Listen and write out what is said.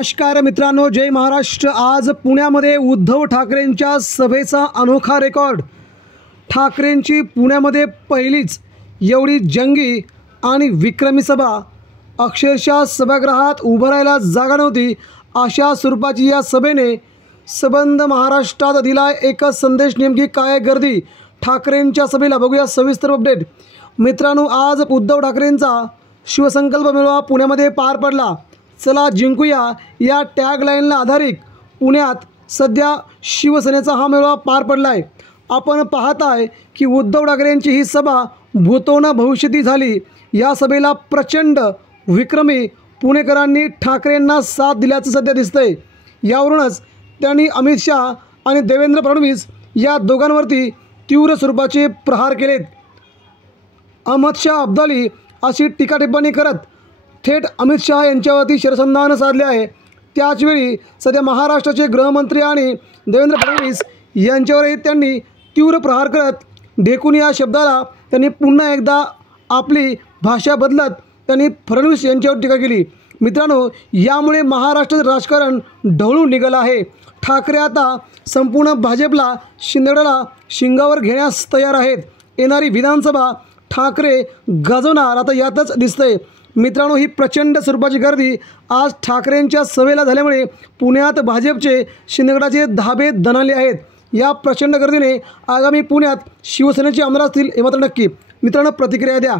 नमस्कार मित्रांनो, जय महाराष्ट्र। आज पुण्यामध्ये उद्धव ठाकरेंच्या सभेचा अनोखा रेकॉर्ड। ठाकरेंची पुण्यामध्ये पहिलीच एवढी जंगी आणि विक्रमी सभा। अक्षरशः सभागृहात उभं राहायला जागा नव्हती अशा स्वरूपाची या सभेने सबंध महाराष्ट्रात दिला एकच संदेश। नेमकी काय गर्दी ठाकरेंच्या सभेला, बघूया सविस्तर अपडेट। मित्रांनो, आज उद्धव ठाकरेंचा शिवसंकल्प मेळावा पुण्यामध्ये पार पडला। चला जिंकूया या टॅगलाईनला आधारित पुण्यात सध्या शिवसेनेचा हा मेळावा पार पडला आहे। आपण पाहताय की उद्धव ठाकरेंची ही सभा भूतोन भविष्यती झाली। या सभेला प्रचंड विक्रमी पुणेकरांनी ठाकरेंना साथ दिल्याचं सध्या दिसतंय। यावरूनच त्यांनी अमित शहा आणि देवेंद्र फडणवीस या दोघांवरती तीव्र स्वरूपाचे प्रहार केलेत। अहमद शाह अब्दाली अशी टीका टिप्पणी करत थेट अमित शहा यांच्यावरती शरसंधान साधले आहे। त्याचवेळी सध्या महाराष्ट्राचे गृहमंत्री आणि देवेंद्र फडणवीस यांच्यावरही त्यांनी तीव्र प्रहार करत ढेकून या शब्दाला त्यांनी पुन्हा एकदा आपली भाषा बदलत त्यांनी फडणवीस यांच्यावर टीका केली। मित्रांनो, यामुळे महाराष्ट्राचं राजकारण ढवळून निघालं आहे। ठाकरे आता संपूर्ण भाजपला शिंदेगडाला शिंगावर घेण्यास तयार आहेत। येणारी विधानसभा ठाकरे गाजवणार आता यातच दिसतंय। मित्रांनो, ही प्रचंड स्वरूपाची गर्दी आज ठाकरेंच्या सभेला झाल्यामुळे पुण्यात भाजपचे शिंदेगडाचे धाबे दणाणले आहेत। या प्रचंड गर्दीने आगामी पुण्यात शिवसेनेचे आमदार असतील हे मात्र नक्की। मित्रांनो, प्रतिक्रिया द्या।